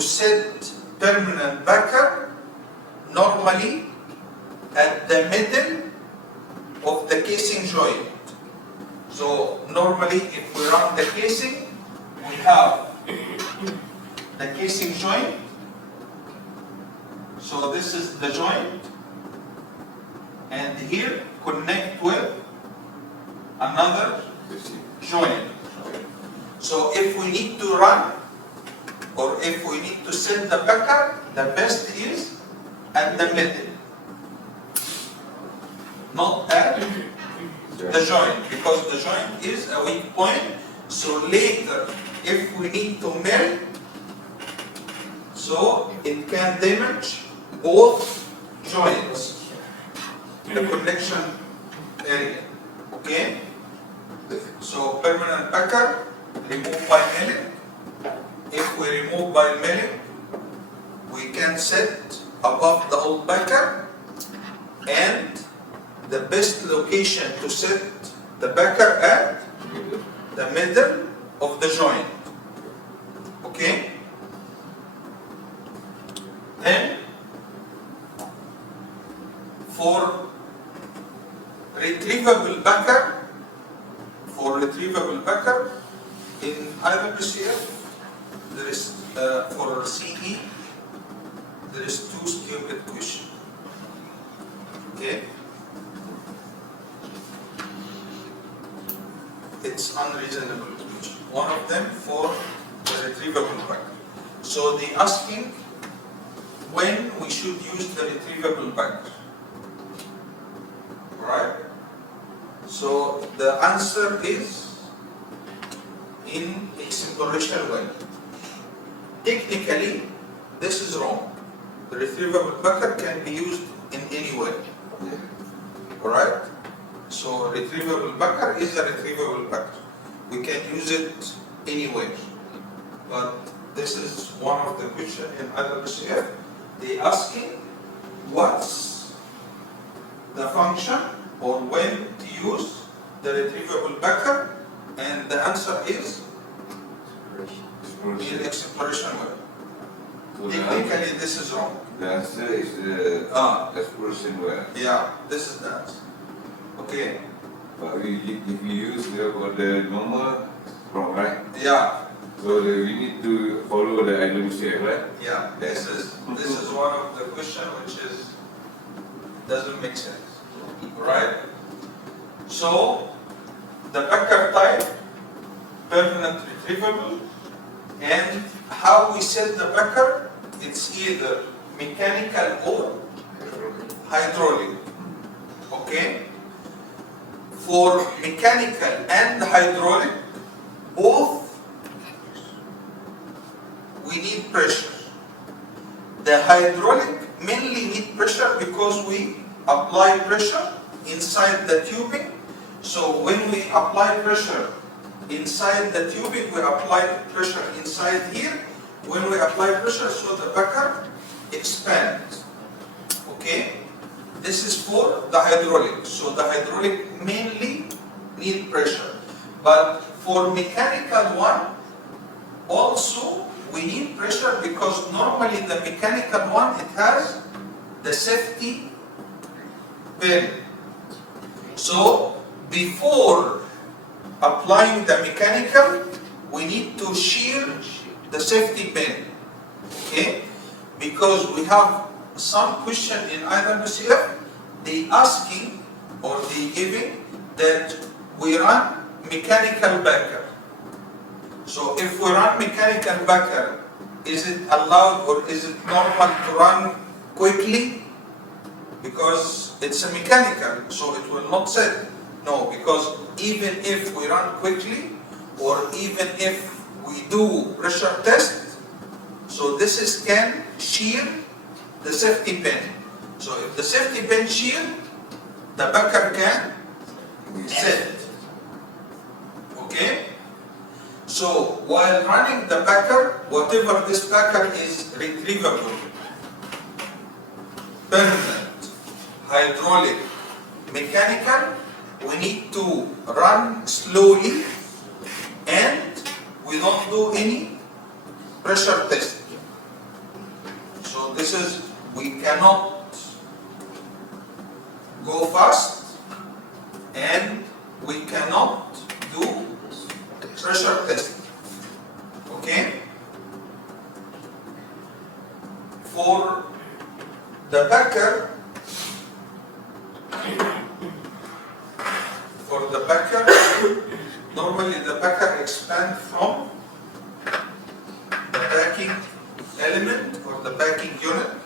to set permanent backer normally at the middle of the casing joint. So normally if we run the casing, we have the casing joint. So this is the joint, and here connect with another joint. So if we need to run, or if we need to set the backer, the best is at the middle, not at the joint, because the joint is a weak point. So later, if we need to mill, so it can damage both joints, the connection area. Okay? So permanent backer, remove by milling. If we remove by milling, we can set above the old backer, and the best location to set the backer at the middle of the joint. Okay? Then for retrievable backer, in IWCF, there is for CE, there is two stupid questions. Okay? It's unreasonable question. One of them for the retrievable backer. So they asking when we should use the retrievable backer. Right? So the answer is in exploration well. Technically, this is wrong. The retrievable backer can be used in any way. Alright? So retrievable backer is a retrievable backer. We can use it anywhere. But this is one of the questions in IWCF. They asking what's the function or when to use the retrievable backer, and the answer is in exploration well. Technically this is wrong. The answer is exploration well. Yeah, this is the answer. Okay. But if we use the normal wrong, right? Yeah. So we need to follow the IWCF, right? Yeah. This is one of the question which is doesn't make sense. Right? So the backer type, permanent retrievable, and how we set the backer, it's either mechanical or hydraulic. Okay? For mechanical and hydraulic, both we need pressure. The hydraulic mainly need pressure because we apply pressure inside the tubing. So when we apply pressure inside the tubing, we apply pressure inside here. When we apply pressure, so the backer expands. Okay? This is for the hydraulic. So the hydraulic mainly need pressure. But for mechanical one, also we need pressure because normally the mechanical one, it has the safety pin. So before applying the mechanical, we need to shear the safety pin. Okay? Because we have some question in IWCF, they asking or they giving that we run mechanical backer. So if we run mechanical backer, is it allowed or is it normal to run quickly? Because it's a mechanical, so it will not set. No, because even if we run quickly or even if we do pressure test, so this is can shear the safety pin. So if the safety pin shear, the backer can set. Okay? So while running the backer, whatever this backer is retrievable, permanent, hydraulic, mechanical, we need to run slowly and we don't do any pressure test. So this is, we cannot go fast and we cannot do pressure testing. Okay? For the backer, normally the backer expands from the backing element or the backing unit.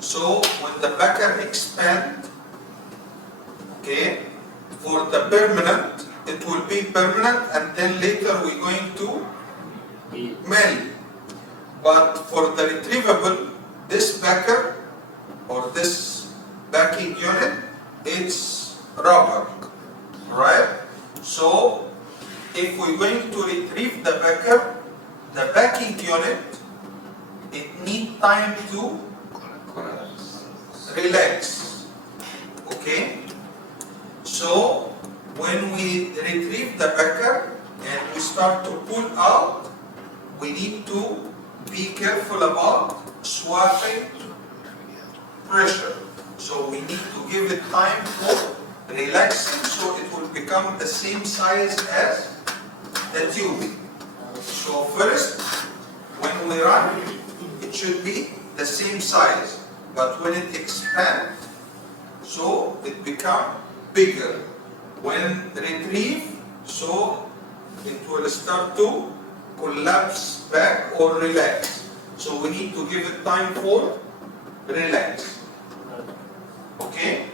So when the backer expands, okay, for the permanent, it will be permanent and then later we're going to mill. But for the retrievable, this backer or this backing unit, it's rubber, right? So if we're going to retrieve the backing unit, it needs time to relax, okay? So when we retrieve the backer and we start to pull out, we need to be careful about swapping pressure. So we need to give it time for relaxing so it will become the same size as the tubing. So first, when we run, it should be the same size. But when it expands, so it becomes bigger. When retrieve, so it will start to collapse back or relax. So we need to give it time for relax. Okay?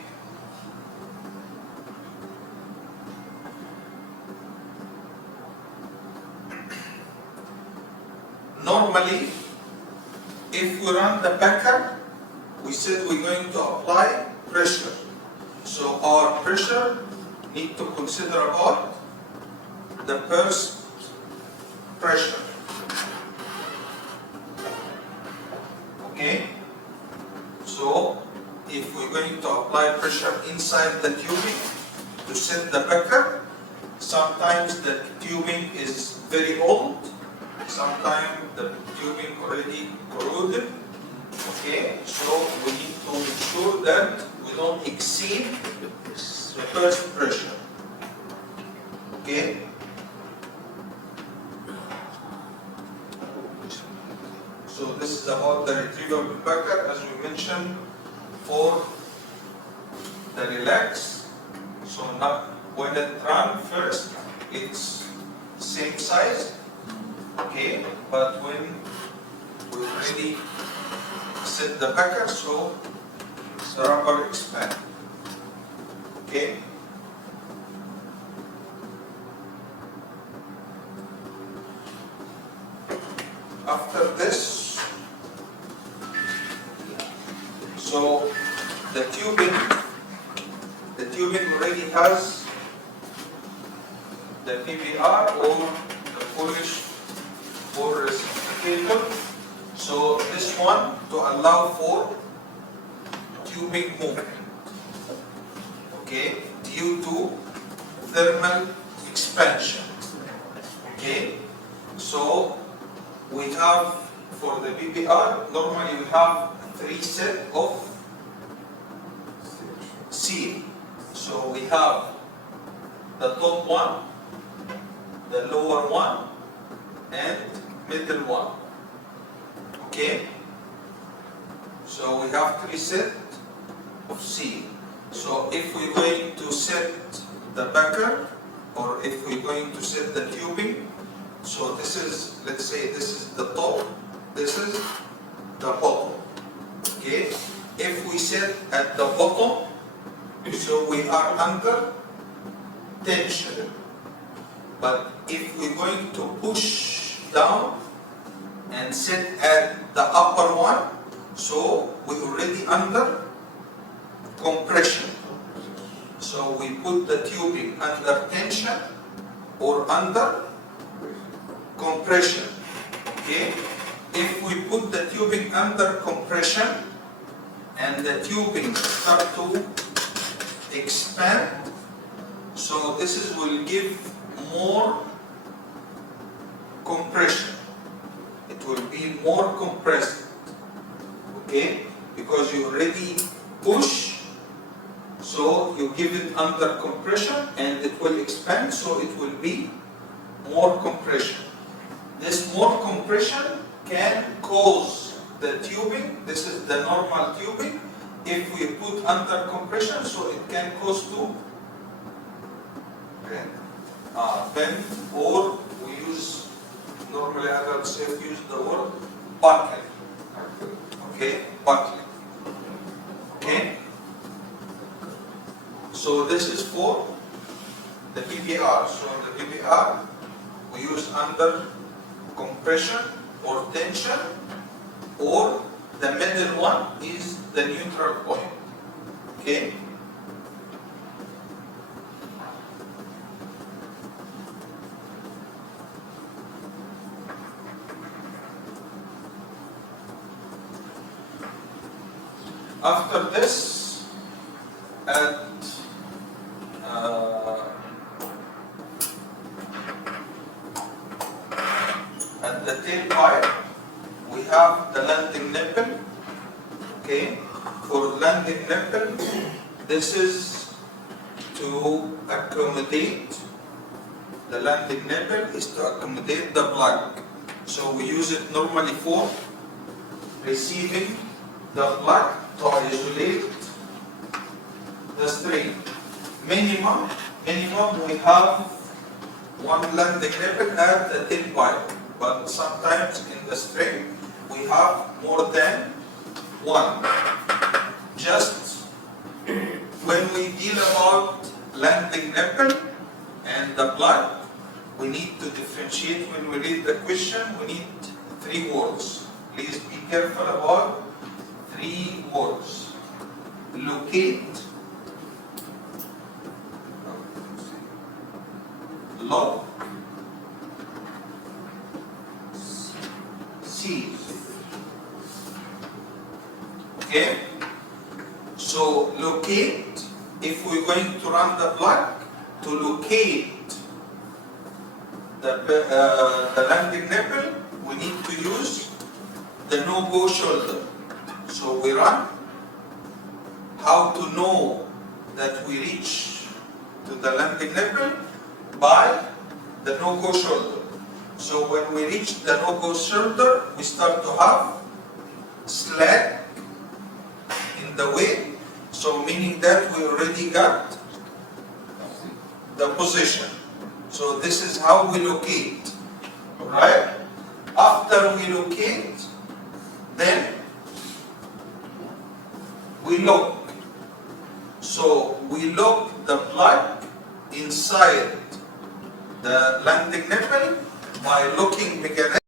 Normally, if we run the backer, we said we're going to apply pressure. So our pressure need to consider about the burst pressure. Okay? So if we're going to apply pressure inside the tubing to set the backer, sometimes the tubing is very old, sometimes the tubing already corroded. Okay, so we need to make sure that we don't exceed the burst pressure. Okay? So this is about the retrievable backer, as we mentioned, for the relax. So not when it runs first, it's same size. Okay, but when we already set the backer, so the rubber expand. Okay. After this, so the tubing already has the PBR or the Polish bore reciprocator. So this one to allow for tubing movement, okay, due to thermal expansion. Okay, so we have for the PBR, normally we have 3 sets of seal. So we have the top one, the lower one, and middle one. Okay? So we have 3 sets of seal. So if we're going to set the backer, or if we're going to set the tubing, so this is, let's say this is the top, this is the bottom. Okay? If we set at the bottom, so we are under tension. But if we're going to push down and set at the upper one, so we're already under compression. So we put the tubing under tension or under compression. Okay? If we put the tubing under compression and the tubing start to expand, so this is will give more compression. It will be more compressed. okay? Because you already push, so you give it under compression and it will expand, so it will be more compression. This more compression can cause the tubing, this is the normal tubing, if we put under compression, so it can cause to bend, or we use, normally IWCF use the word buckling. Okay, buckling. Okay? So this is for the PPR. So in the PPR, we use under compression or tension, or the middle one is the neutral point. Okay? After this, at the tailpipe, we have the landing nipple. Okay, for landing nipple, this is to accommodate, the landing nipple is to accommodate the plug. So we use it normally for receiving the plug to isolate the strain. Minimum we have one landing nipple at the tailpipe, but sometimes in the strain we have more than one. Just when we deal about landing nipple and the plug, we need to differentiate. When we read the question, we need 3 words. Please be careful about 3 words. Locate, lock, seal. Okay? So locate, if we're going to run the plug, to locate the landing nipple, we need to use the no-go shoulder. So we run. How to know that we reach to the landing nipple? By the no-go shoulder. So when we reach the no-go shoulder, we start to have slack in the way. So meaning that we already got the position. So this is how we locate. Alright? After we locate, then we lock. So we lock the plug inside the landing nipple by locking mechanism.